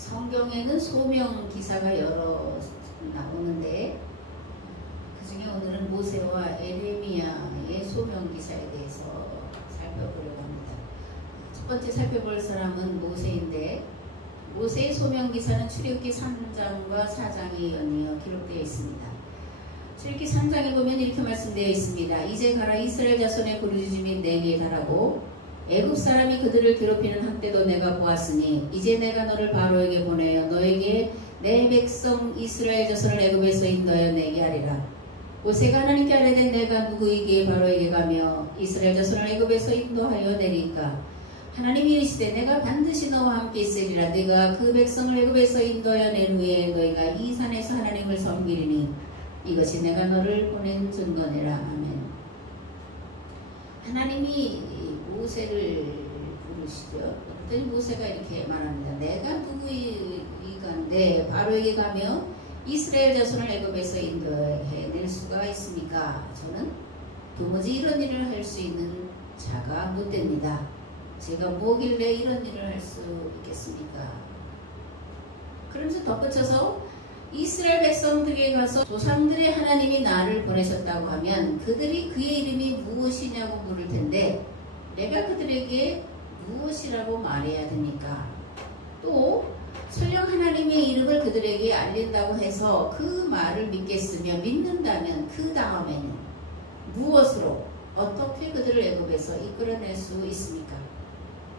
성경에는 소명 기사가 여러 나오는데 그 중에 오늘은 모세와 에레미야의 소명 기사에 대해서 살펴보려고 합니다. 첫 번째 살펴볼 사람은 모세인데 모세의 소명 기사는 출애굽기 3장과 4장에 연이어 기록되어 있습니다. 출애굽기 3장에 보면 이렇게 말씀되어 있습니다. 이제 가라 이스라엘 자손의 부르짖음이 내게 달하고 애굽 사람이 그들을 괴롭히는 한때도 내가 보았으니 이제 내가 너를 바로에게 보내어 너에게 내 백성 이스라엘 자손을 애굽에서 인도하여 내게 하리라. 모세가 하나님께 아뢰되 내가 누구이기에 바로에게 가며 이스라엘 자손을 애굽에서 인도하여 내리까 하나님이 이르시되 내가 반드시 너와 함께 있으리라. 네가 그 백성을 애굽에서 인도하여 낸 후에 너희가 이 산에서 하나님을 섬기리니 이것이 내가 너를 보낸 증거니라. 아멘. 하나님이 모세를 부르시죠. 그랬더니 모세가 이렇게 말합니다. 내가 누구이간데 바로에게 가며 이스라엘 자손을 애굽에서 인도해낼 수가 있습니까? 저는 도무지 이런 일을 할 수 있는 자가 못 됩니다. 제가 뭐길래 이런 일을 할 수 있겠습니까? 그러면서 덧붙여서 이스라엘 백성들에게 가서 조상들의 하나님이 나를 보내셨다고 하면 그들이 그의 이름이 무엇이냐고 물을 텐데 내가 그들에게 무엇이라고 말해야 됩니까? 또 설령 하나님의 이름을 그들에게 알린다고 해서 그 말을 믿겠으며 믿는다면 그 다음에는 무엇으로 어떻게 그들을 애굽에서 이끌어낼 수 있습니까?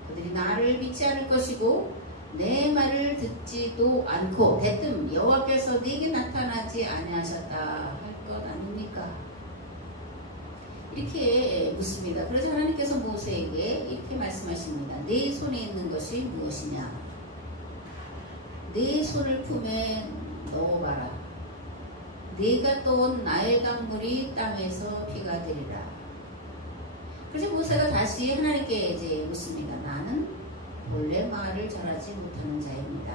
그들이 나를 믿지 않을 것이고 내 말을 듣지도 않고 대뜸 여호와께서 네게 나타나지 아니하셨다 할 것 아닙니까? 이렇게 묻습니다. 그래서 하나님께서 모세에게 이렇게 말씀하십니다. 네 손에 있는 것이 무엇이냐? 네 손을 품에 넣어봐라. 네가 떠온 나일 강물이 땅에서 피가 되리라. 그래서 모세가 다시 하나님께 이제 묻습니다. 나는 본래 말을 잘하지 못하는 자입니다.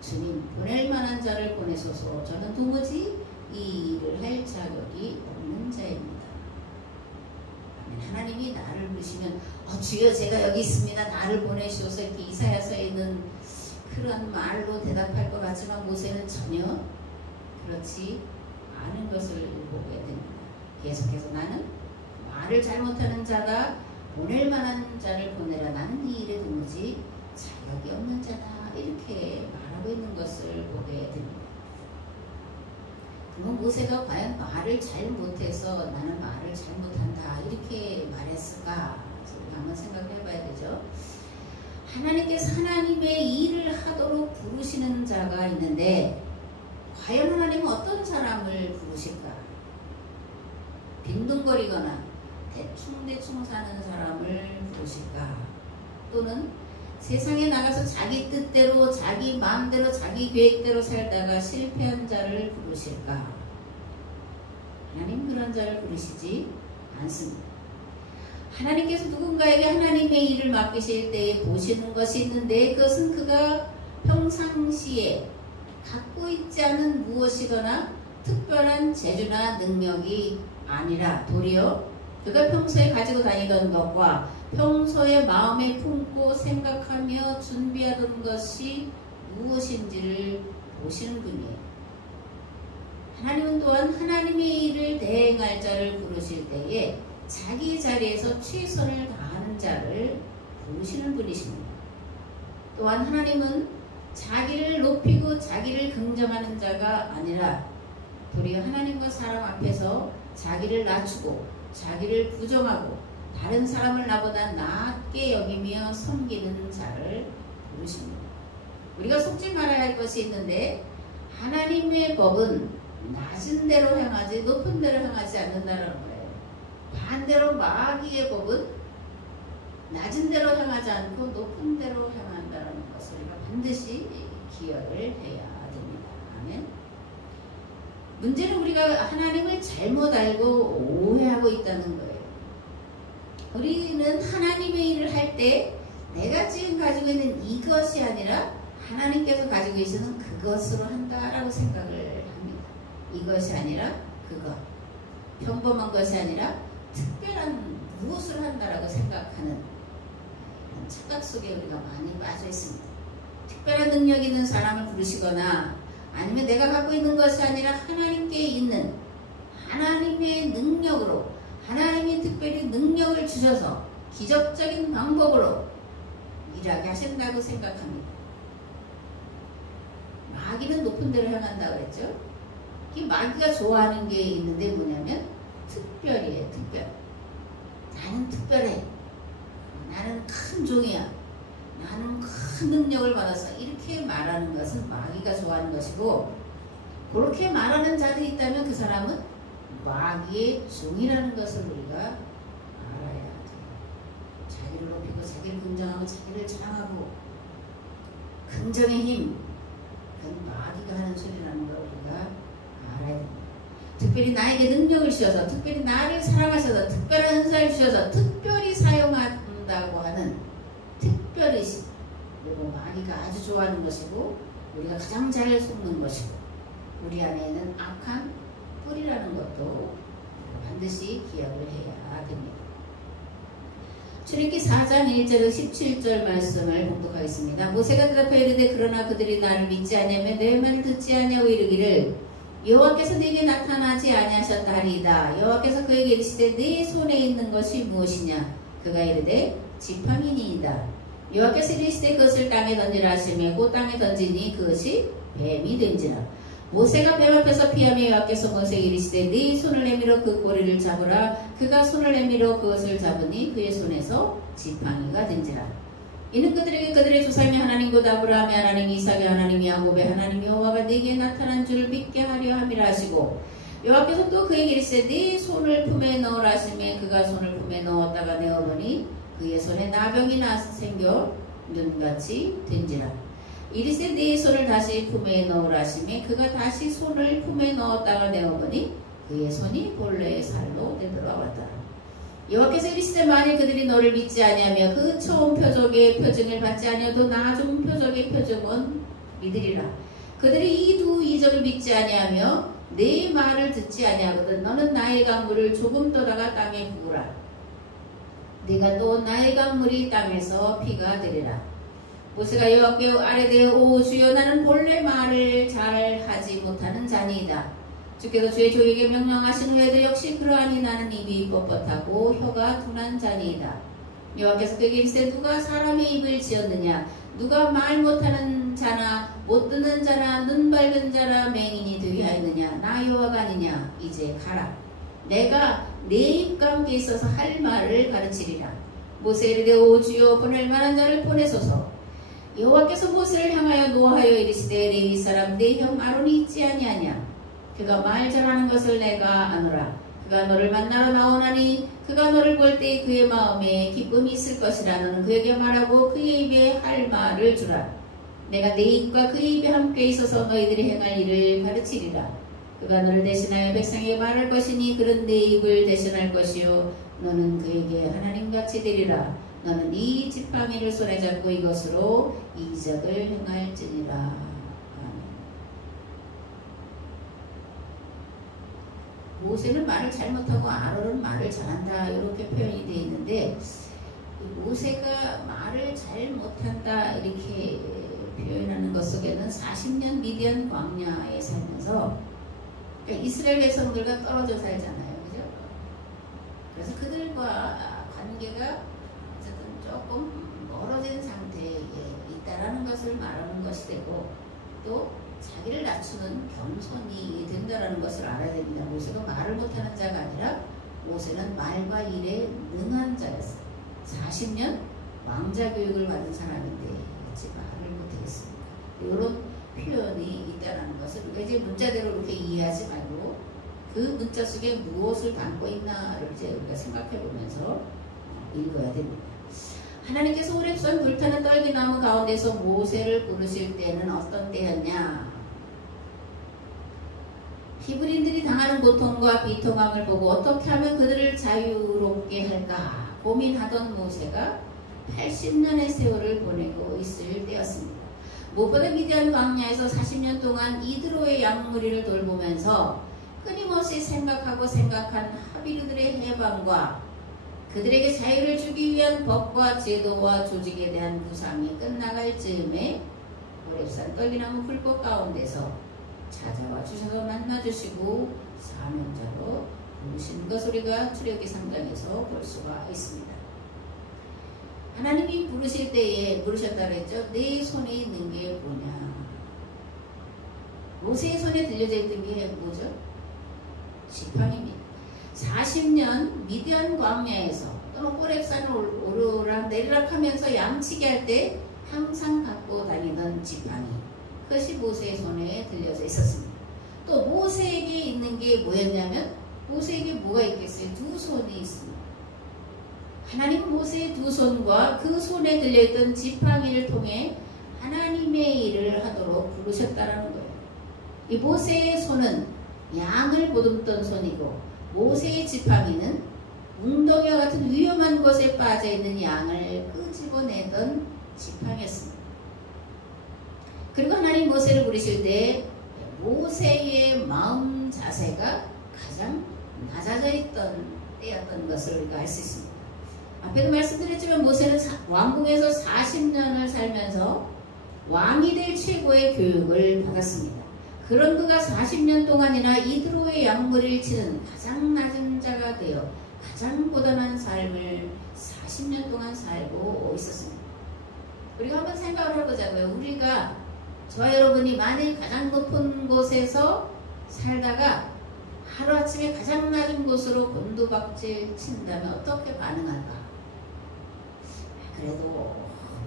주님, 보낼 만한 자를 보내소서. 저는 도무지 이 일을 할 자격이 없는 자입니다. 하나님이 나를 부르시면 주여 제가 여기 있습니다. 나를 보내시오서 이렇게 이사야서에 있는 그런 말로 대답할 것 같지만 모세는 전혀 그렇지 않은 것을 보게 됩니다. 계속해서 나는 말을 잘못하는 자가 보낼 만한 자를 보내라. 나는 이 일에 도무지 자격이 없는 자다. 이렇게 말하고 있는 것을 보게 됩니다. 그럼 모세가 과연 말을 잘못해서 나는 말을 잘못한다 이렇게 말했을까? 우리가 한번 생각해 봐야 되죠. 하나님께서 하나님의 일을 하도록 부르시는 자가 있는데 과연 하나님은 어떤 사람을 부르실까? 빈둥거리거나 대충 사는 사람을 부르실까? 또는 세상에 나가서 자기 뜻대로 자기 마음대로 자기 계획대로 살다가 실패한 자를 부르실까? 하나님 그런 자를 부르시지 않습니다. 하나님께서 누군가에게 하나님의 일을 맡기실 때에 보시는 것이 있는데 그것은 그가 평상시에 갖고 있지 않은 무엇이거나 특별한 재주나 능력이 아니라 도리어 그가 평소에 가지고 다니던 것과 평소에 마음에 품고 생각하며 준비하던 것이 무엇인지를 보시는 분이에요. 하나님은 또한 하나님의 일을 대행할 자를 부르실 때에 자기 자리에서 최선을 다하는 자를 부르시는 분이십니다. 또한 하나님은 자기를 높이고 자기를 긍정하는 자가 아니라 도리어 하나님과 사람 앞에서 자기를 낮추고 자기를 부정하고 다른 사람을 나보다 낮게 여기며 섬기는 자를 부르십니다. 우리가 속지 말아야 할 것이 있는데 하나님의 법은 낮은 데로 향하지 높은 데로 향하지 않는다는 거예요. 반대로 마귀의 법은 낮은 데로 향하지 않고 높은 데로 향한다는 것을 우리가 반드시 기억을 해야 됩니다. 아멘. 문제는 우리가 하나님을 잘못 알고 오해하고 있다는 거예요. 우리는 하나님의 일을 할 때 내가 지금 가지고 있는 이것이 아니라 하나님께서 가지고 계시는 그것으로 한다라고 생각을 합니다. 이것이 아니라 그것. 평범한 것이 아니라 특별한 무엇을 한다라고 생각하는 착각 속에 우리가 많이 빠져 있습니다. 특별한 능력 있는 사람을 부르시거나 아니면 내가 갖고 있는 것이 아니라 하나님께 있는 하나님의 능력으로 하나님이 특별히 능력을 주셔서 기적적인 방법으로 일하게 하신다고 생각합니다. 마귀는 높은 데로 향한다고 그랬죠. 이 마귀가 좋아하는 게 있는데 뭐냐면 특별이에요. 특별. 나는 특별해. 나는 큰 종이야. 나는 큰 능력을 받아서 이렇게 말하는 것은 마귀가 좋아하는 것이고, 그렇게 말하는 자들이 있다면 그 사람은 마귀의 종이라는 것을 우리가 알아야 돼요. 자기를 높이고 자기를 긍정하고 자기를 자랑하고 긍정의 힘, 그건 마귀가 하는 소리라는 걸 우리가 알아야 됩니다. 특별히 나에게 능력을 주셔서 특별히 나를 사랑하셔서 특별한 은사를 주셔서 특별히 사용한다고 하는 특별의식, 그리고 마귀가 아주 좋아하는 것이고 우리가 가장 잘 속는 것이고 우리 안에 있는 악한 뿌리라는 것도 반드시 기억을 해야 됩니다. 출애굽기 4장 1절에서 17절 말씀을 봉독하겠습니다. 모세가 대답하여 이르되 그러나 그들이 나를 믿지 아니하며 내 말을 듣지 아니하고 이르기를 여호와께서 내게 나타나지 아니하셨다 하리이다. 여호와께서 그에게 이르시되 네 손에 있는 것이 무엇이냐? 그가 이르되 지팡이니이다. 여호와께서 이르시되 그것을 땅에 던지라 하시며 곧 땅에 던지니 그것이 뱀이 된지라. 모세가 뱀 앞에서 피하며 여호와께서 모세에게 이르시되 네 손을 내밀어 그 꼬리를 잡으라. 그가 손을 내밀어 그것을 잡으니 그의 손에서 지팡이가 된지라. 이는 그들에게 그들의 조상의 하나님 곧 아브라함의 하나님 이삭의 하나님 야곱의 하나님 여호와가 네게 나타난 줄을 믿게 하려 함이라 하시고, 여호와께서 또 그에게 이르시되 네 손을 품에 넣으라 하시매 그가 손을 품에 넣었다가 내어보니 그의 손에 나병이 생겨 눈같이 된지라. 이르시되 네 손을 다시 품에 넣으라 하시매 그가 다시 손을 품에 넣었다가 내어보니 그의 손이 본래의 살로 되돌아왔더라. 여호와께서 이르시되 만일 그들이 너를 믿지 아니하며 그 처음 표적의 표징을 받지 아니하도 나중 표적의 표징은 믿으리라. 그들이 이 두 이적을 믿지 아니하며 내 말을 듣지 아니하거든 너는 나의 강물을 조금 떠다가 땅에 부으라. 네가 또 나의 강물이 땅에서 피가 되리라. 모세가 여호와께 아뢰되 오 주여 나는 본래 말을 잘 하지 못하는 자니이다. 주께서 주의 종에게 명령하신 후에도 역시 그러하니 나는 입이 뻣뻣하고 혀가 둔한 자니이다. 여호와께서 그에게 이르시되 누가 사람의 입을 지었느냐? 누가 말 못하는 자나 못 듣는 자나 눈 밝은 자나 맹인이 되게 하였느냐? 나 여호와가 아니냐? 이제 가라. 내가 내 입과 함께 있어서 할 말을 가르치리라. 모세에 이르되 오 주여 보낼 만한 자를 보내소서. 여호와께서 모세를 향하여 노하여 이르시되 레위 사람 내 형 아론이 있지 아니하냐? 그가 말 잘하는 것을 내가 아노라. 그가 너를 만나러 나오나니 그가 너를 볼 때 그의 마음에 기쁨이 있을 것이라. 너는 그에게 말하고 그의 입에 할 말을 주라. 내가 내 입과 그의 입에 함께 있어서 너희들이 행할 일을 가르치리라. 그가 너를 대신하여 백성에게 말할 것이니 그는 내 입을 대신할 것이요 너는 그에게 하나님같이 되리라. 너는 이 지팡이를 손에 잡고 이것으로 이적을 행할지니라. 모세는 말을 잘못하고 아론은 말을 잘한다 이렇게 표현이 되어 있는데, 모세가 말을 잘못한다 이렇게 표현하는 것 속에는 40년 미디안 광야에 살면서 그러니까 이스라엘 백성들과 떨어져 살잖아요. 그죠? 그래서 그들과 관계가 어쨌든 조금 멀어진 상태에 있다라는 것을 말하는 것이 되고, 또 자기를 낮추는 겸손이 된다라는 것을 알아야 됩니다. 모세가 말을 못하는 자가 아니라 모세는 말과 일에 능한 자였어요. 40년 왕자 교육을 받은 사람인데 어찌 말을 못하겠습니까? 이런 표현이 있다는 것을 우리가 이제 문자대로 이렇게 이해하지 말고 그 문자 속에 무엇을 담고 있나를 이제 우리가 생각해 보면서 읽어야 됩니다. 하나님께서 호렙산 불타는 떨기나무 가운데서 모세를 부르실 때는 어떤 때였냐? 히브리인들이 당하는 고통과 비통함을 보고 어떻게 하면 그들을 자유롭게 할까 고민하던 모세가 80년의 세월을 보내고 있을 때였습니다. 무엇보다 미디안 광야에서 40년 동안 이드로의 양무리를 돌보면서 끊임없이 생각한 하비르들의 해방과 그들에게 자유를 주기 위한 법과 제도와 조직에 대한 구상이 끝나갈 즈음에 호렙산 떨기나무 불꽃 가운데서 찾아와 주셔서 만나주시고 사명자로 부르신 것을 우리가 출애굽기 3장에서 볼 수가 있습니다. 하나님이 부르실 때에 부르셨다고 했죠. 내 손에 있는 게 뭐냐. 모세의 손에 들려져 있던 게 뭐죠? 지팡이입니다. 40년 미디안 광야에서 또는 호렙산을 오르락 내리락 하면서 양치기 할 때 항상 갖고 다니던 지팡이. 그것이 모세의 손에 들려져 있었습니다. 또 모세에게 있는 게 뭐였냐면 모세에게 뭐가 있겠어요? 두 손이 있습니다. 하나님은 모세의 두 손과 그 손에 들려있던 지팡이를 통해 하나님의 일을 하도록 부르셨다라는 거예요. 이 모세의 손은 양을 보듬던 손이고 모세의 지팡이는 웅덩이와 같은 위험한 곳에 빠져있는 양을 끄집어내던 지팡이였습니다. 그리고 하나님 모세를 부르실 때 모세의 마음 자세가 가장 낮아져 있던 때였던 것을 우리가 알 수 있습니다. 앞에도 말씀드렸지만 모세는 왕궁에서 40년을 살면서 왕이 될 최고의 교육을 받았습니다. 그런 그가 40년 동안이나 이드로의 양머리를 치는 가장 낮은 자가 되어 가장 고단한 삶을 40년 동안 살고 있었습니다. 우리가 한번 생각을 해보자고요. 우리가 저와 여러분이 만일 가장 높은 곳에서 살다가 하루아침에 가장 낮은 곳으로 곤두박질 친다면 어떻게 반응할까? 그래도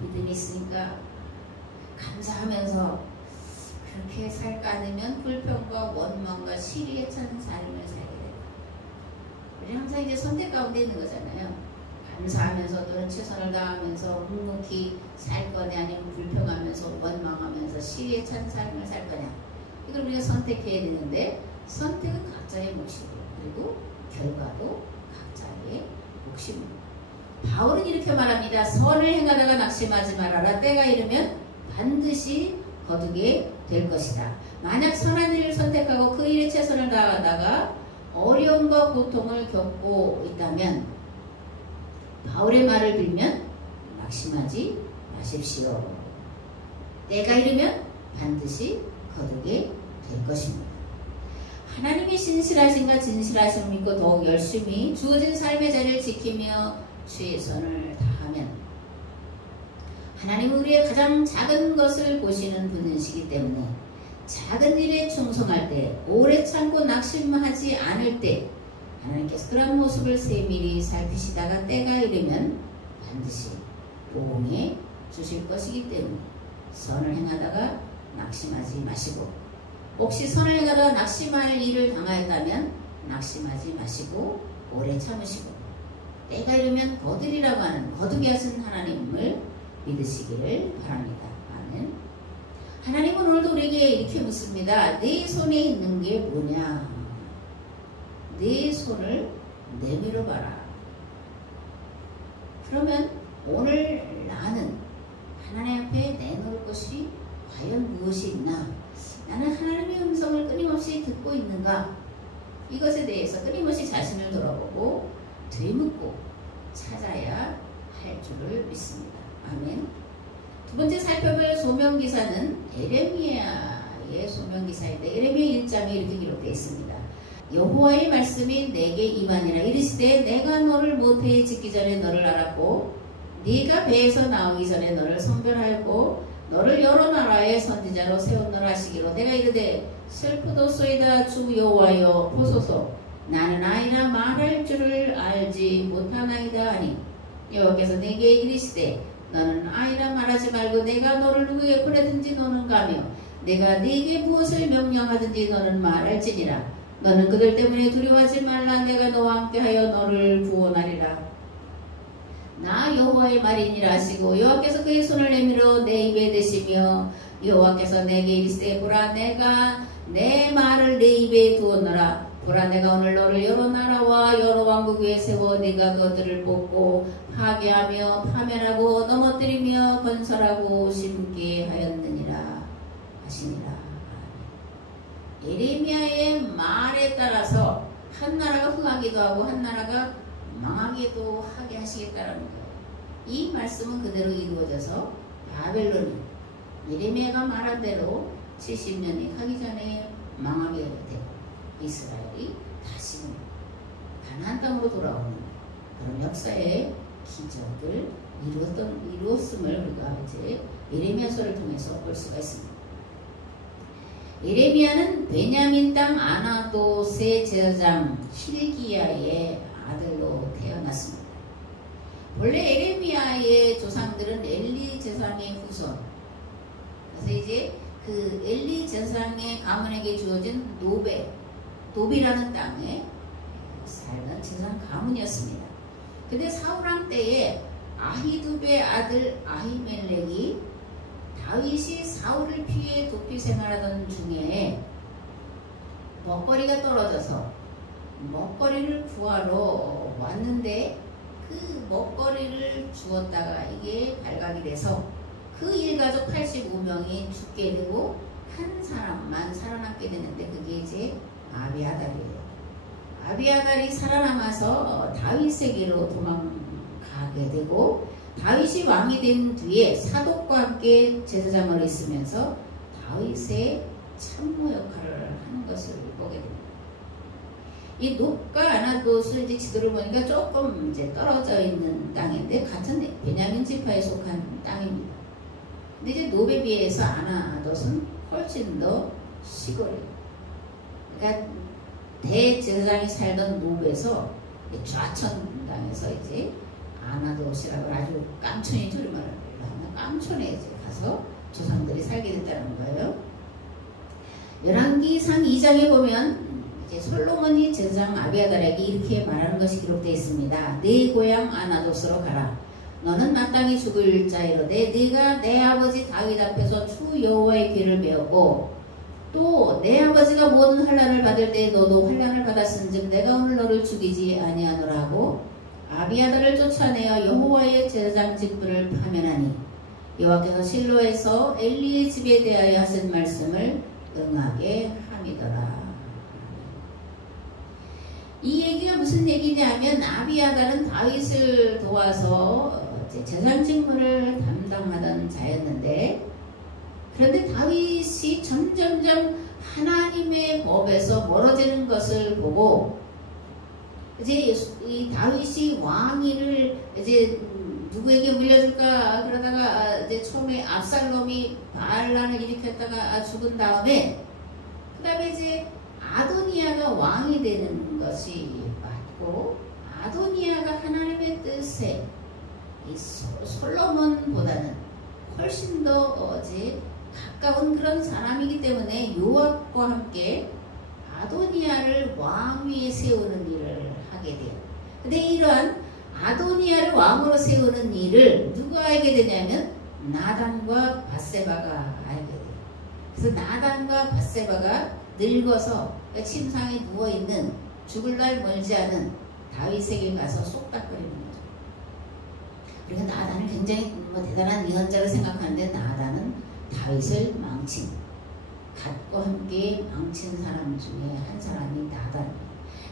믿음이 있으니까 감사하면서 그렇게 살까 아니면 불평과 원망과 시리에 찬 삶을 살게 됩니다. 우리 항상 이제 선택 가운데 있는 거잖아요. 감사하면서 또는 최선을 다하면서 묵묵히 살 거냐 아니면 불평하면서 원망하면서 시리에 찬 삶을 살 거냐. 이걸 우리가 선택해야 되는데 선택은 각자의 몫이고 그리고 결과도 각자의 몫입니다. 바울은 이렇게 말합니다. 선을 행하다가 낙심하지 말아라. 때가 이르면 반드시 거두게 될 것이다. 만약 선한 일을 선택하고 그 일에 최선을 다하다가 어려움과 고통을 겪고 있다면 바울의 말을 빌면 낙심하지 마십시오. 때가 이르면 반드시 거두게 될 것입니다. 하나님의 신실하심과 진실하심을 믿고 더욱 열심히 주어진 삶의 자리를 지키며 최선을 다하면 하나님은 우리의 가장 작은 것을 보시는 분이시기 때문에 작은 일에 충성할 때 오래 참고 낙심하지 않을 때 하나님께서 그런 모습을 세밀히 살피시다가 때가 이르면 반드시 보응해 주실 것이기 때문에 선을 행하다가 낙심하지 마시고 혹시 선을 행하다가 낙심할 일을 당하였다면 낙심하지 마시고 오래 참으시고 때가 이르면 거두리라고 하는 거두게 하신 하나님을 믿으시기를 바랍니다. 아멘. 하나님은 오늘도 우리에게 이렇게 묻습니다. 내 손에 있는 게 뭐냐? 내 손을 내밀어 봐라. 그러면 오늘 나는 하나님 앞에 내놓을 것이 과연 무엇이 있나? 나는 하나님의 음성을 끊임없이 듣고 있는가? 이것에 대해서 끊임없이 자신을 돌아보고 되묻고 찾아야 할 줄을 믿습니다. 아멘. 두 번째 살펴볼 소명기사는 에레미야의 소명기사인데 에레미야 1장에 이렇게 기록되어 있습니다. 여호와의 말씀이 내게 임하니라. 이르시되 내가 너를 모태에 짓기 전에 너를 알았고 네가 배에서 나오기 전에 너를 선별하였고 너를 여러 나라의 선지자로 세우노라 하시기로 내가 이르되 슬프도소이다 주 여호와여 보소서 나는 아이라 말할 줄을 알지 못하나이다 하니 여호와께서 내게 이르시되 너는 아이라 말하지 말고 내가 너를 누구에게 보내든지 너는 가며 내가 네게 무엇을 명령하든지 너는 말할지니라. 너는 그들 때문에 두려워하지 말라. 내가 너와 함께하여 너를 구원하리라. 나 여호와의 말이니라 하시고 여호와께서 그의 손을 내밀어 내 입에 대시며 여호와께서 내게 이르시되 보라 내가 내 말을 내 입에 두었노라. 보라 내가 오늘 너를 여러 나라와 여러 왕국 위에 세워 네가 그것들을 뽑고 파괴하며 파멸하고 넘어뜨리며 건설하고 심게 하였느니라 하시니라. 에레미야의 말에 따라서 한 나라가 흥하기도 하고 한 나라가 망하기도 하게 하시겠다라는 거예요. 이 말씀은 그대로 이루어져서 바벨론이 예레미야가 말한 대로 70년이 가기 전에 망하게 되고 이스라엘이 다시금 가나안 땅으로 돌아오는 그런 역사의 기적을 이루었음을 우리가 이제 예레미야서를 통해서 볼 수가 있습니다. 예레미야는 베냐민 땅 아나돗의 제사장 힐기야의 아들로 태어났습니다. 원래 예레미야의 조상들은 엘리 제사장의 후손. 그래서 이제 그 엘리 제사장의 가문에게 주어진 노비라는 땅에 살던 제사장 가문이었습니다. 근데 사울왕 때에 아히두베의 아들 아히멜렉이 다윗이 사울을 피해 도피 생활하던 중에 먹거리가 떨어져서 먹거리를 구하러 왔는데 그 먹거리를 주었다가 이게 발각이 돼서 그 일가족 85명이 죽게 되고 한 사람만 살아남게 되는데 그게 이제 아비아달이에요. 아비아달이 살아남아서 다윗에게로 도망가게 되고 다윗이 왕이 된 뒤에 사독과 함께 제사장을 있으면서 다윗의 참모 역할을 하는 것을 보게 됩니다. 이 놋과 아나돗을 이제 지도를 보니까 조금 이제 떨어져 있는 땅인데 같은 베냐민 지파에 속한 땅입니다. 근데 이제 놋에 비해서 아나돗은 훨씬 더 시골이에요. 그러니까 대제사장이 살던 놋에서 좌천 당해서 이제 아나돗이라고 아주 깡촌이 조림을 하는 깡촌에 이제 가서 조상들이 살게 됐다는 거예요. 열왕기상 2장에 보면 이제 솔로몬이 제사장 아비아달에게 이렇게 말하는 것이 기록되어 있습니다. 네 고향 아나돗으로 가라. 너는 마땅히 죽을 자이로되 네가 내 아버지 다윗 앞에서 주 여호와의 귀를 배웠고 또 내 아버지가 모든 환난을 받을 때 너도 환난을 받았은즉 내가 오늘 너를 죽이지 아니하노라 하고 아비아달을 쫓아내어 여호와의 제사장 직분을 파면하니 여호와께서 실로에서 엘리의 집에 대하여 하신 말씀을 응하게 함이더라. 이 얘기가 무슨 얘기냐면 아비아달은 다윗을 도와서 제사장 직무를 담당하던 자였는데 그런데 다윗이 점점점 하나님의 법에서 멀어지는 것을 보고 이제 이 다윗이 왕위를 이제 누구에게 물려줄까 그러다가 이제 처음에 압살롬이 바알란을 일으켰다가 죽은 다음에 그 다음에 이제 아도니아가 왕이 되는 것이 맞고 아도니아가 하나님의 뜻에 이 솔로몬보다는 훨씬 더 가까운 그런 사람이기 때문에 요압과 함께 아도니아를 왕위에 세우는 일을 하게 돼요. 근데 이러한 아도니아를 왕으로 세우는 일을 누가 알게 되냐면 나단과 밧세바가 알게 돼요. 그래서 나단과 밧세바가 늙어서 침상에 누워있는 죽을 날 멀지 않은 다윗에게 가서 쏙닥거리는 거죠. 그리고 나단을 굉장히 대단한 예언자로 생각하는데 나단은 다윗을 망친 갓과 함께 망친 사람 중에 한 사람이 나단이에요.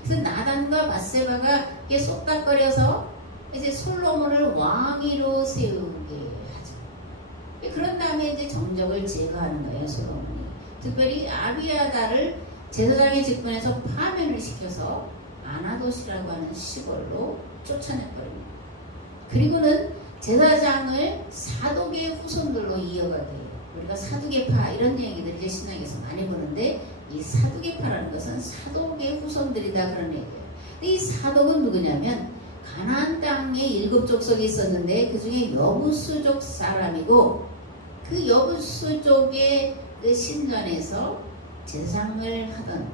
그래서 나단과 밧세바가 이게 쏙닥거려서 이제 솔로몬을 왕위로 세우게 하죠. 그런 다음에 이제 정적을 제거하는 거예요, 솔로몬이. 특별히 아비아달을 제사장의 직분에서 파면을 시켜서 아나돗이라고 하는 시골로 쫓아내버립니다. 그리고는 제사장을 사독의 후손들로 이어가게 해요. 우리가 사두개파 이런 얘기들 이제 신약에서 많이 보는데 이 사두개파라는 것은 사독의 후손들이다 그런 얘기예요. 이 사독은 누구냐면 가나안 땅에 7 족속이 있었는데 그 중에 여부수족 사람이고 그 여부수족의 그 신전에서 제사장을 하던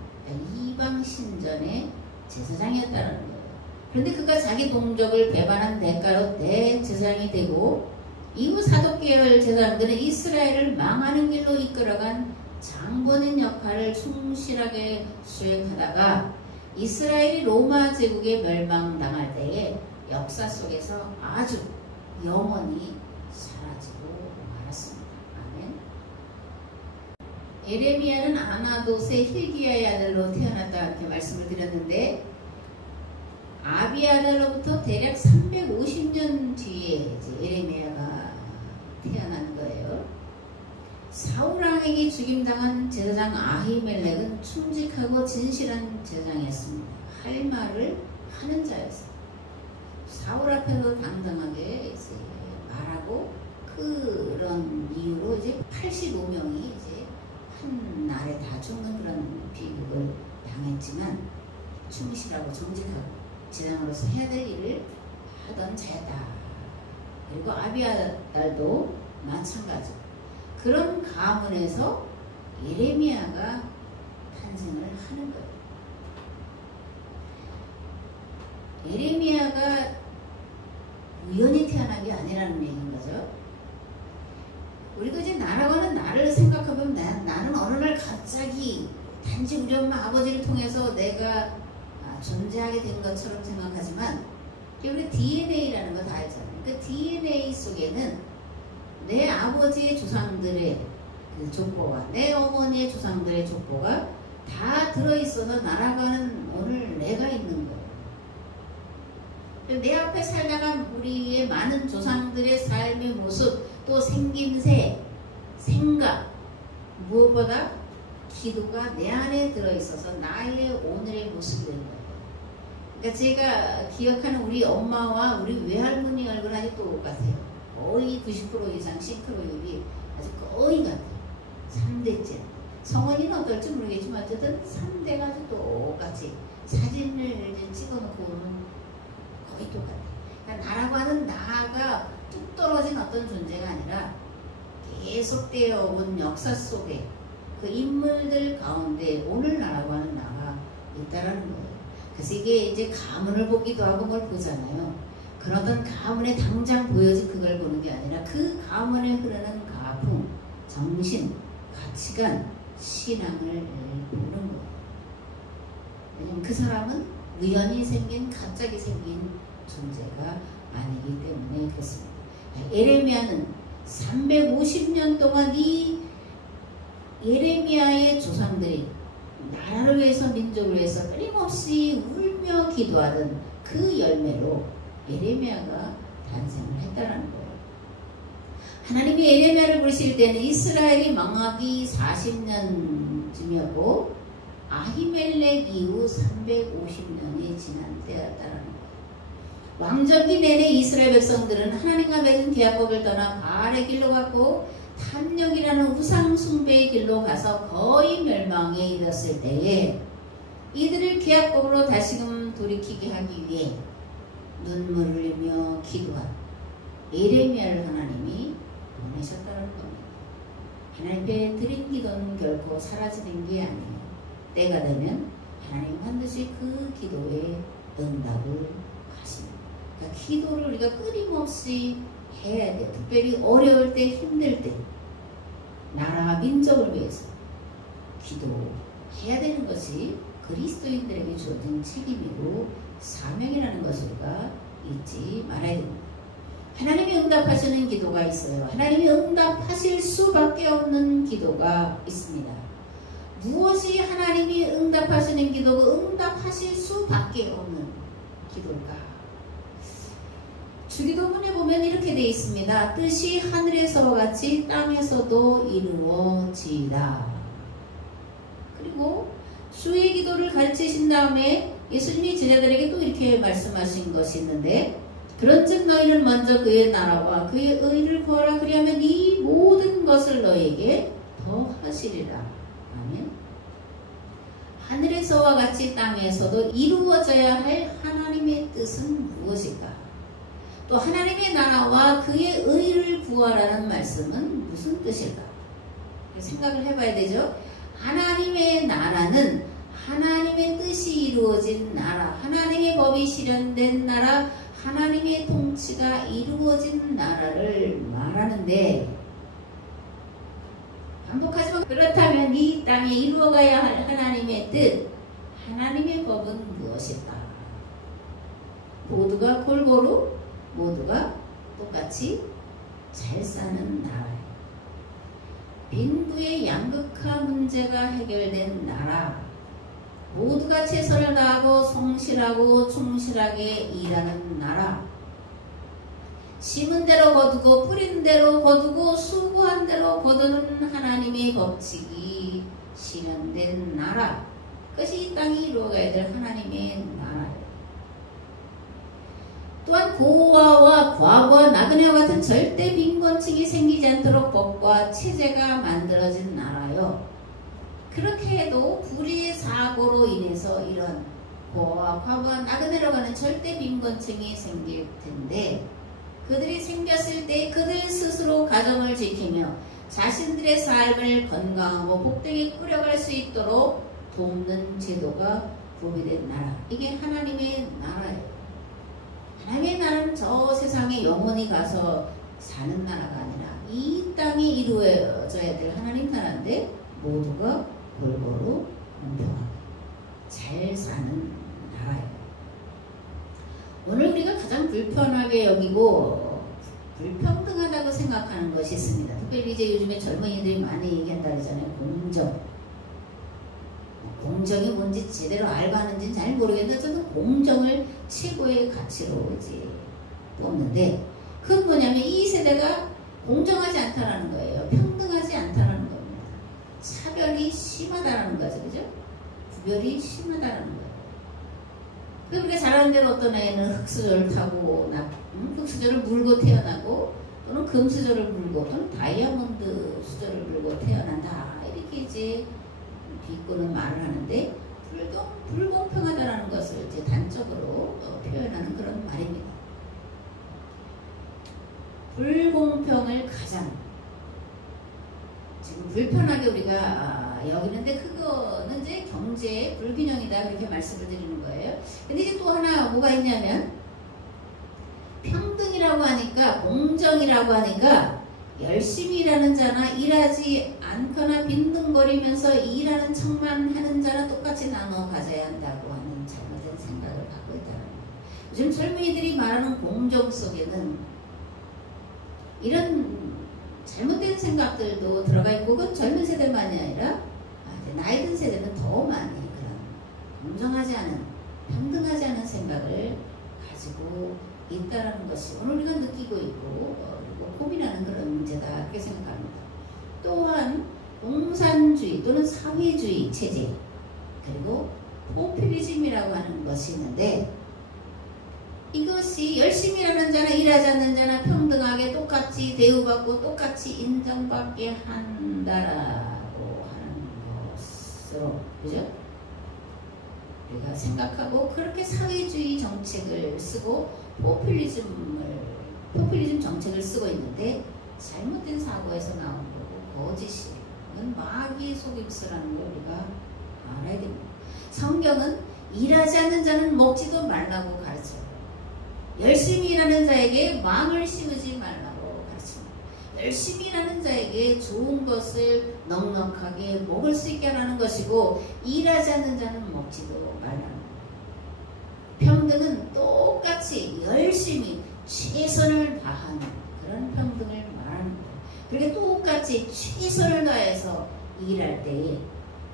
이방 신전의 제사장이었다는 거예요. 그런데 그가 자기 동족을 배반한 대가로 대제사장이 되고 이후 사독계열 제사장들은 이스라엘을 망하는 길로 이끌어간 장본인 역할을 충실하게 수행하다가 이스라엘이 로마 제국에 멸망당할 때에 역사 속에서 아주 영원히 사라지고 말았습니다. 아멘. 예레미야는 아나돗의 힐기야의 아들로 태어났다 이렇게 말씀을 드렸는데 아비아달로부터 대략 350년 뒤에 이제 예레미야가 태어난 거예요. 사울왕에게 죽임당한 제사장 아히멜렉은 충직하고 진실한 제사장이었습니다. 할 말을 하는 자였어요. 사울 앞에서 당당하게 이제 말하고 그런 이유로 이제 85명이 이제 한 날에 다 죽는 그런 비극을 당했지만 충실하고 정직하고 제사장으로서 해야 될 일을 하던 자였다. 그리고 아비아달도 마찬가지. 그런 가문에서 예레미야가 탄생을 하는 거예요. 예레미야가 우연히 태어난 게 아니라는 얘기인 거죠. 우리도 이제 나라고 하는 나를 생각해보면 나는 어느 날 갑자기 단지 우리 엄마 아버지를 통해서 내가 존재하게 된 것처럼 생각하지만 우리 DNA라는 거 다 알잖아요. 그 DNA 속에는 내 아버지의 조상들의 그 족보가 내 어머니의 조상들의 족보가 다 들어있어서 날아가는 오늘 내가 있는 거예요. 내 앞에 살다가 우리의 많은 조상들의 삶의 모습, 또 생김새, 생각, 무엇보다 기도가 내 안에 들어있어서 나의 오늘의 모습이 되는 거예요. 그러니까 제가 기억하는 우리 엄마와 우리 외할머니 얼굴 아주 똑같아요. 거의 90% 이상 싱크로율이 아주 거의 같아요. 3대째. 성원이는 어떨지 모르겠지만 어쨌든 3대가 아주 똑같이 사진을 찍어놓고 오면 거의 똑같아요. 그러니까 나라고 하는 나가 뚝 떨어진 어떤 존재가 아니라 계속되어 온 역사 속에 그 인물들 가운데 오늘 나라고 하는 나가 있다라는 거예요. 그래서 이게 이제 가문을 보기도 하고 뭘 보잖아요. 그러던 가문에 당장 보여진 그걸 보는 게 아니라 그 가문에 흐르는 가풍, 정신, 가치관, 신앙을 보는 거예요. 왜냐면 그 사람은 우연히 생긴, 갑자기 생긴 존재가 아니기 때문에 그렇습니다. 예레미야는 350년 동안 이 예레미야의 조상들이 나라를 위해서 민족을 위해서 끊임없이 울며 기도하던 그 열매로 예레미야가 탄생을 했다는 거예요. 하나님이 예레미야를 부르실 때는 이스라엘이 망하기 40년쯤이었고 아히멜렉 이후 350년이 지난 때였다는 거예요. 왕정기 내내 이스라엘 백성들은 하나님과 맺은 계약법을 떠나 바알의 길로 갔고 탐욕이라는 우상 숭배의 길로 가서 거의 멸망에 이르렀을 때에 이들을 계약법으로 다시금 돌이키게 하기 위해 눈물을 흘리며 기도한 예레미야를 하나님이 보내셨다는 겁니다. 하나님께 드린 기도는 결코 사라지는 게 아니에요. 때가 되면 하나님 반드시 그 기도에 응답을 하십니다. 그러니까 기도를 우리가 끊임없이 해야 돼요. 특별히 어려울 때, 힘들 때 나라 민족을 위해서 기도해야 되는 것이 그리스도인들에게 주어진 책임이고 사명이라는 것을 우리가 잊지 말아야 됩니다. 하나님이 응답하시는 기도가 있어요. 하나님이 응답하실 수밖에 없는 기도가 있습니다. 무엇이 하나님이 응답하시는 기도고 응답하실 수밖에 없는 기도일까? 주기도문에 보면 이렇게 되어 있습니다. 뜻이 하늘에서와 같이 땅에서도 이루어지이다. 그리고 주의 기도를 가르치신 다음에 예수님이 제자들에게 또 이렇게 말씀하신 것이 있는데 그런즉 너희는 먼저 그의 나라와 그의 의를 구하라. 그리하면 이 모든 것을 너희에게 더하시리라. 아멘. 하늘에서와 같이 땅에서도 이루어져야 할 하나님의 뜻은 무엇일까? 또 하나님의 나라와 그의 의를 구하라는 말씀은 무슨 뜻일까? 생각을 해봐야 되죠. 하나님의 나라는 하나님의 뜻이 이루어진 나라, 하나님의 법이 실현된 나라, 하나님의 통치가 이루어진 나라를 말하는데 반복하지만 그렇다면 이 땅에 이루어가야 할 하나님의 뜻, 하나님의 법은 무엇일까? 모두가 골고루 모두가 똑같이 잘 사는 나라, 빈부의 양극화 문제가 해결된 나라, 모두가 최선을 다하고 성실하고 충실하게 일하는 나라, 심은 대로 거두고 뿌린 대로 거두고 수고한 대로 거두는 하나님 하나님의 법칙이 실현된 나라, 그것이 이 땅이 이루어가야 될 하나님의 나라예요. 또한 고아와 과부와 나그네와 같은 절대 빈곤층이 생기지 않도록 법과 체제가 만들어진 나라요. 그렇게 해도 불의의 사고로 인해서 이런 고아와 과부와 나그네라고 하는 절대 빈곤층이 생길 텐데, 그들이 생겼을 때 그들 스스로 가정을 지키며 자신들의 삶을 건강하고 복되게 꾸려갈 수 있도록 돕는 제도가 구비된 나라, 이게 하나님의 나라예요. 하나님의 나라는 저 세상에 영원히 가서 사는 나라가 아니라 이 땅이 이루어져야 될 하나님 나라인데, 모두가 골고루 공평하게 잘 사는 나라예요. 오늘 우리가 가장 불편하게 여기고 불평등하다고 생각하는 것이 있습니다. 특별히 이제 요즘에 젊은이들이 많이 얘기한다 그러잖아요. 공정. 공정이 뭔지 제대로 알고 하는지는 잘 모르겠는데, 저는 공정을 최고의 가치로 이제 뽑는데, 그건 뭐냐면 이 세대가 공정하지 않다라는 거예요. 평등하지 않다라는 겁니다. 차별이 심하다라는 거죠. 그죠? 구별이 심하다라는 거예요. 그래서 우리가 잘 아는 대로 어떤 애는 흙수저를 타고, 흙수저를 물고 태어나고, 또는 금수저를 물고, 또는 다이아몬드 수저를 물고 태어난다. 이렇게 이제 비꼬는 말을 하는데, 불공평하다라는 것을 이제 단적으로 표현하는 그런 말입니다. 불공평을 가장 지금 불편하게 우리가 여기는데, 그거는 이제 경제의 불균형이다, 그렇게 말씀을 드리는 거예요. 근데 이제 또 하나 뭐가 있냐면, 평등이라고 하니까, 공정이라고 하니까, 열심히 일하는 자나 일하지 않거나 빈둥거리면서 일하는 척만 하는 자나 똑같이 나눠 가져야 한다고 하는 잘못된 생각을 갖고 있다는 거예요. 요즘 젊은이들이 말하는 공정 속에는 이런 잘못된 생각들도 들어가 있고, 그건 젊은 세대만이 아니라 나이 든 세대는 더 많이 그런 공정하지 않은, 평등하지 않은 생각을 가지고 있다는 것이 오늘 우리가 느끼고 있고 고민하는 그런 문제다, 그렇게 생각합니다. 또한 공산주의 또는 사회주의 체제, 그리고 포퓰리즘이라고 하는 것이 있는데, 이것이 열심히 일하는 자나 일하지 않는 자나 평등하게 똑같이 대우받고 똑같이 인정받게 한다라고 하는 것으로, 그죠? 우리가 생각하고 그렇게 사회주의 정책을 쓰고 포퓰리즘 정책을 쓰고 있는데, 잘못된 사고에서 나온 거고 거짓이, 이건 마귀의 속임수라는 걸 우리가 알아야 됩니다. 성경은 일하지 않는 자는 먹지도 말라고 가르쳐요. 열심히 일하는 자에게 망을 씌우지 말라고 가르칩니다. 열심히 일하는 자에게 좋은 것을 넉넉하게 먹을 수 있게 하라는 것이고, 일하지 않는 자는 먹지도 말라는 거예요. 평등은 똑같이 열심히 최선을 다하는 그런 평등을 말하는 거예요. 그렇게 똑같이 최선을 다해서 일할 때에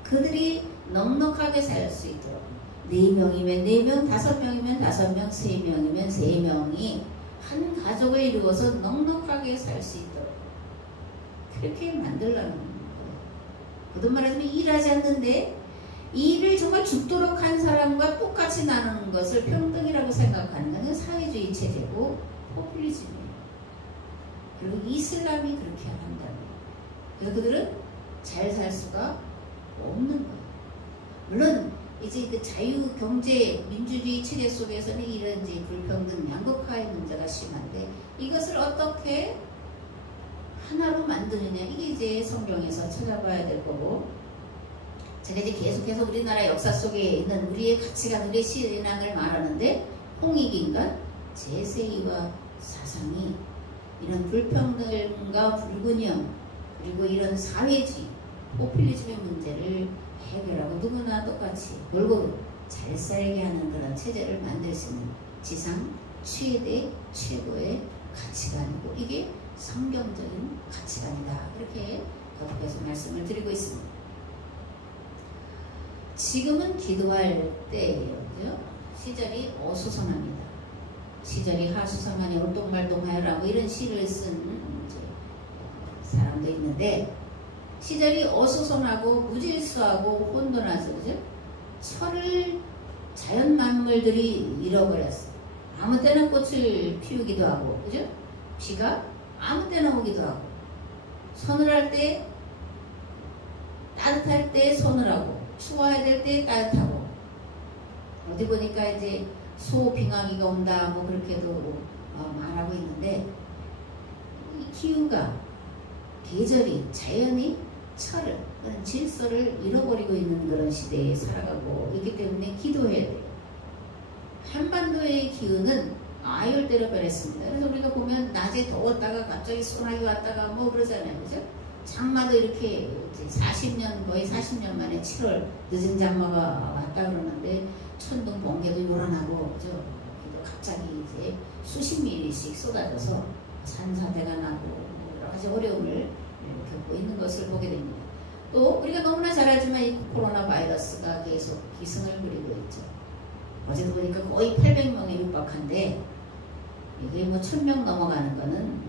그들이 넉넉하게 살 수 있도록, 4명이면 4명, 5명이면 5명, 3명이면 3명이 한 가족을 이루어서 넉넉하게 살 수 있도록 그렇게 만들라는 거예요. 거듭 말하자면 일하지 않는데 일을 정말 죽도록 한 사람과 똑같이 나누는 것을 평등이라고 생각하는 것은 사회주의 체제고 포퓰리즘이에요. 그리고 이슬람이 그렇게 한다는 거예요. 그래서 그들은 잘 살 수가 없는 거예요. 물론 이제 그 자유 경제 민주주의 체제 속에서는 이런 이제 불평등 양극화의 문제가 심한데, 이것을 어떻게 하나로 만드느냐, 이게 이제 성경에서 찾아봐야 될 거고, 제가 이제 계속해서 우리나라 역사 속에 있는 우리의 가치관, 우리의 신앙을 말하는데, 홍익인간 제세이와 사상이 이런 불평등과 불균형, 그리고 이런 사회주의, 포퓰리즘의 문제를 해결하고 누구나 똑같이 골고루 잘 살게 하는 그런 체제를 만들 수 있는 지상 최고의 가치관이고, 이게 성경적인 가치관이다, 그렇게 계속해서 말씀을 드리고 있습니다. 지금은 기도할 때예요. 그죠? 시절이 어수선합니다. 시절이 하수상하니 올동말동하여라, 뭐 이런 시를 쓴 사람도 있는데, 시절이 어수선하고 무질서하고 혼돈하죠. 그죠? 철을 자연 만물들이 잃어버렸어요. 아무 때나 꽃을 피우기도 하고, 그죠? 비가 아무 때나 오기도 하고, 서늘할 때 따뜻할 때 서늘하고, 추워야 될 때 따뜻하고, 어디 보니까 이제 소빙하기가 온다 뭐 그렇게도 말하고 있는데, 이 기후가, 계절이, 자연이 철을, 질서를 잃어버리고 있는 그런 시대에 살아가고 있기 때문에 기도해야 돼요. 한반도의 기후는 아열대로 변했습니다. 그래서 우리가 보면 낮에 더웠다가 갑자기 소나기 왔다가 뭐 그러잖아요. 그죠? 장마도 이렇게 40년, 거의 40년 만에 7월 늦은 장마가 왔다 그러는데 천둥 번개도 요란하고, 그죠? 갑자기 이제 수십 미리씩 쏟아져서 산사태가 나고 뭐 여러 가지 어려움을 겪고 있는 것을 보게 됩니다. 또 우리가 너무나 잘 알지만 이 코로나 바이러스가 계속 기승을 부리고 있죠. 어제도 보니까 거의 800명에 육박한데 이게 뭐 1000명 넘어가는 거는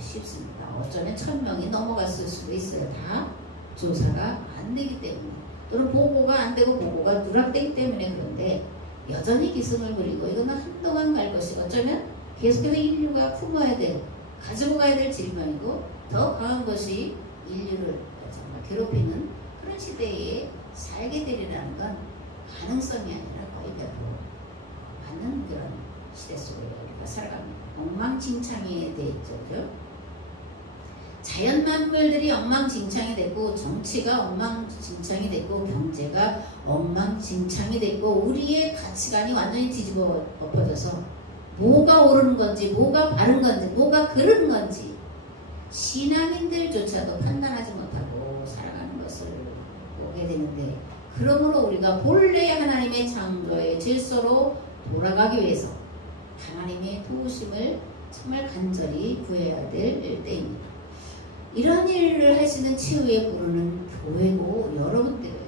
쉽습니다. 어쩌면 1000명이 넘어갔을 수도 있어요. 다 조사가 안 되기 때문에, 또는 보고가 안 되고 보고가 누락되기 때문에. 그런데 여전히 기승을 부리고 이거는 한동안 갈 것이, 어쩌면 계속해서 인류가 품어야 될, 가지고 가야 될 질병이고 더 강한 것이 인류를 정말 괴롭히는 그런 시대에 살게 되리라는 건 가능성이 아니라 거의 100% 맞는 그런 시대 속에 우리가 살아갑니다. 엉망진창이 돼 있죠. 그죠? 자연 만물들이 엉망진창이 됐고, 정치가 엉망진창이 됐고, 경제가 엉망진창이 됐고, 우리의 가치관이 완전히 뒤집어 엎어져서 뭐가 옳은 건지, 뭐가 바른 건지, 뭐가 그른 건지 신앙인들조차도 판단하지 못하고 살아가는 것을 보게 되는데, 그러므로 우리가 본래의 하나님의 창조의 질서로 돌아가기 위해서 하나님의 도우심을 정말 간절히 구해야 될 때입니다. 이런 일을 할 수 있는 치유의 부르는 교회고 여러분들이에요.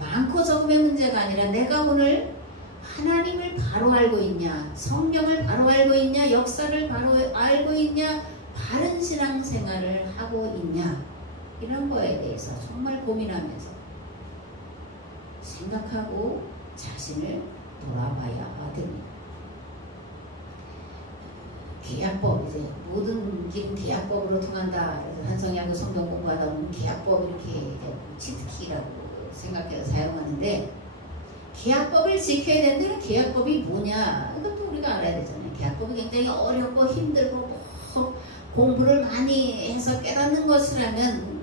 많고 적음의 문제가 아니라 내가 오늘 하나님을 바로 알고 있냐, 성경을 바로 알고 있냐, 역사를 바로 알고 있냐, 바른 신앙생활을 하고 있냐, 이런 거에 대해서 정말 고민하면서 생각하고 자신을 돌아봐야 됩니다. 계약법, 이제 모든 길 계약법으로 통한다. 그래서 한성야구 성경 공부하다 보면 계약법 이렇게 치트키라고 생각해서 사용하는데, 계약법을 지켜야 되는데 계약법이 뭐냐, 이것도 우리가 알아야 되잖아요. 계약법이 굉장히 어렵고 힘들고 뭐 공부를 많이 해서 깨닫는 것이라면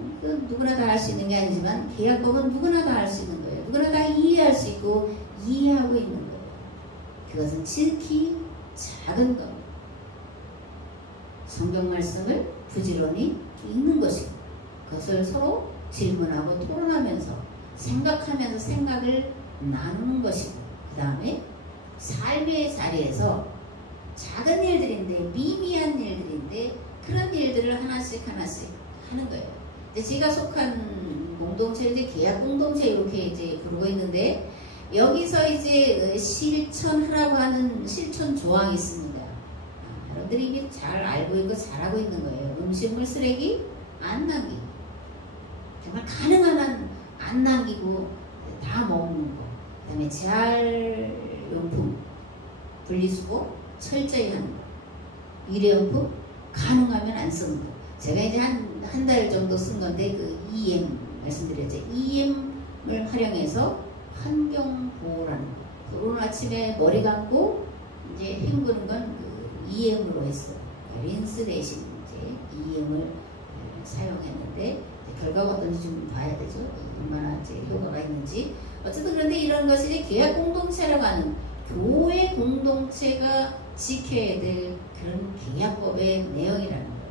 누구나 다 할 수 있는 게 아니지만, 계약법은 누구나 다 할 수 있는 거예요. 누구나 다 이해할 수 있고 이해하고 있는 거예요. 그것은 지극히 작은 것, 성경 말씀을 부지런히 읽는 것이고, 그것을 서로 질문하고 토론하면서 생각하면서 생각을 나누는 것이고, 그 다음에 삶의 자리에서 작은 일들인데, 미미한 일들인데 그런 일들을 하나씩 하나씩 하는 거예요. 이제 제가 속한 공동체, 이제 계약 공동체 이렇게 이제 부르고 있는데, 여기서 이제 실천하라고 하는 실천 조항이 있습니다. 여러분들이 이게 잘 알고 있고 잘하고 있는 거예요. 음식물 쓰레기 안 남기고, 정말 가능한 한 안 남기고 다 먹는 거. 그 다음에 재활용품 분리수거 철저히 하는 거. 일회용품 가능하면 안 쓰는 거. 제가 이제 한 달 정도 쓴 건데, 그 EM 말씀드렸죠. EM을 활용해서 환경보호라는 거. 오늘 아침에 머리 감고 이제 헹구는 건 그 EM으로 했어요. 린스 대신 이제 EM을 사용했는데, 결과가 어떤지 좀 봐야 되죠. 얼마나 이제 효과가 있는지. 어쨌든 그런데 이런 것이 이제 계약 공동체라고 하는 교회 공동체가 지켜야 될 그런 계약법의 내용이라는 거예요.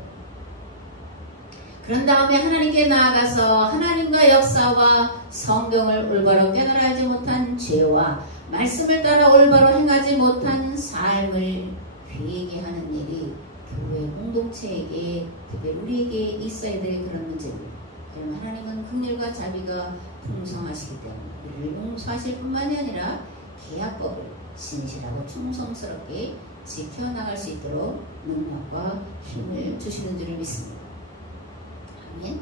그런 다음에 하나님께 나아가서 하나님과 역사와 성경을 올바로 깨달아 알지 못한 죄와 말씀을 따라 올바로 행하지 못한 삶을 회개하게 하는 일이 교회 공동체에게, 특별히 우리에게 있어야 될 그런 문제입니다. 왜냐하면 하나님은 긍휼과 자비가 풍성하시기 때문에 우리를 용서하실 뿐만이 아니라 계약법을 신실하고 충성스럽게 지켜나갈 수 있도록 능력과 힘을 주시는 줄을 믿습니다. 아멘.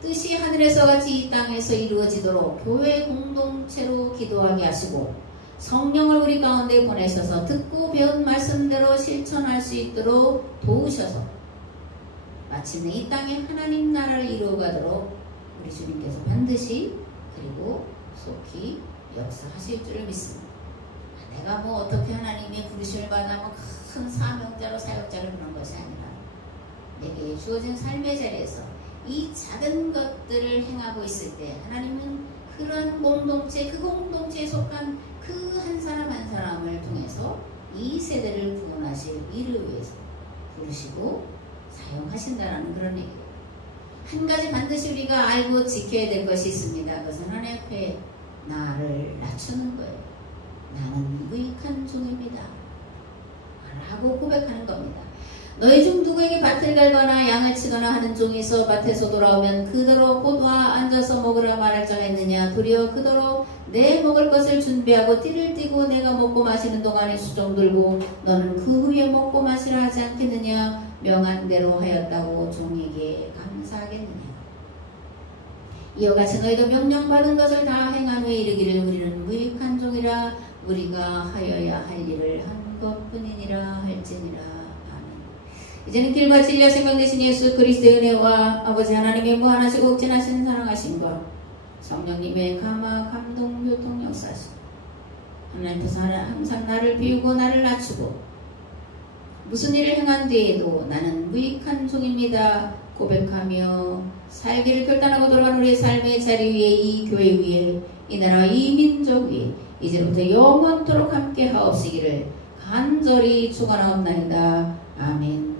뜻이 하늘에서 같이 이 땅에서 이루어지도록 교회 공동체로 기도하게 하시고 성령을 우리 가운데 보내셔서 듣고 배운 말씀대로 실천할 수 있도록 도우셔서 마침내 이 땅에 하나님 나라를 이루어가도록 우리 주님께서 반드시 그리고 속히 역사하실 줄을 믿습니다. 내가 뭐 어떻게 하나님의 부르심을 받아 뭐 큰 사명자로 사역자를 그런 것이 아니라 내게 주어진 삶의 자리에서 이 작은 것들을 행하고 있을 때 하나님은 그러한 공동체, 그 공동체에 속한 그 한 사람 한 사람을 통해서 이 세대를 구원하실 일을 위해서 부르시고 사용하신다는 그런 얘기예요. 한 가지 반드시 우리가 알고 지켜야 될 것이 있습니다. 그것은 하나님 앞에 나를 낮추는 거예요. 나는 무익한 종입니다 라고 고백하는 겁니다. 너희 중 누구에게 밭을 갈거나 양을 치거나 하는 종이 있어 밭에서 돌아오면 그더러 곧 와 앉아서 먹으라 말할 자 있느냐. 도리어 그더러 내 먹을 것을 준비하고 띠를 띠고 내가 먹고 마시는 동안에 수종 들고 너는 그 후에 먹고 마시라 하지 않겠느냐. 명한 대로 하였다고 종에게 감사하겠느냐. 이와 같이 너희도 명령받은 것을 다 행한 후에 이르기를 우리는 무익한 종이라 우리가 하여야 할 일을 한 것뿐이니라 할지니라. 이제는 길과 진리와 생명 되신 예수 그리스도의 은혜와 아버지 하나님의 무한하시고 극진하신 사랑하심과 성령님의 감화 감동 교통 역사하심 하나님께서 항상 나를 비우고 나를 낮추고 무슨 일을 행한 뒤에도 나는 무익한 종입니다 고백하며 살기를 결단하고 돌아간 우리의 삶의 자리 위에 이 교회 위에 이 나라 이 민족 위에 이제부터 영원토록 함께 하옵시기를 간절히 축원하옵나이다. 아멘.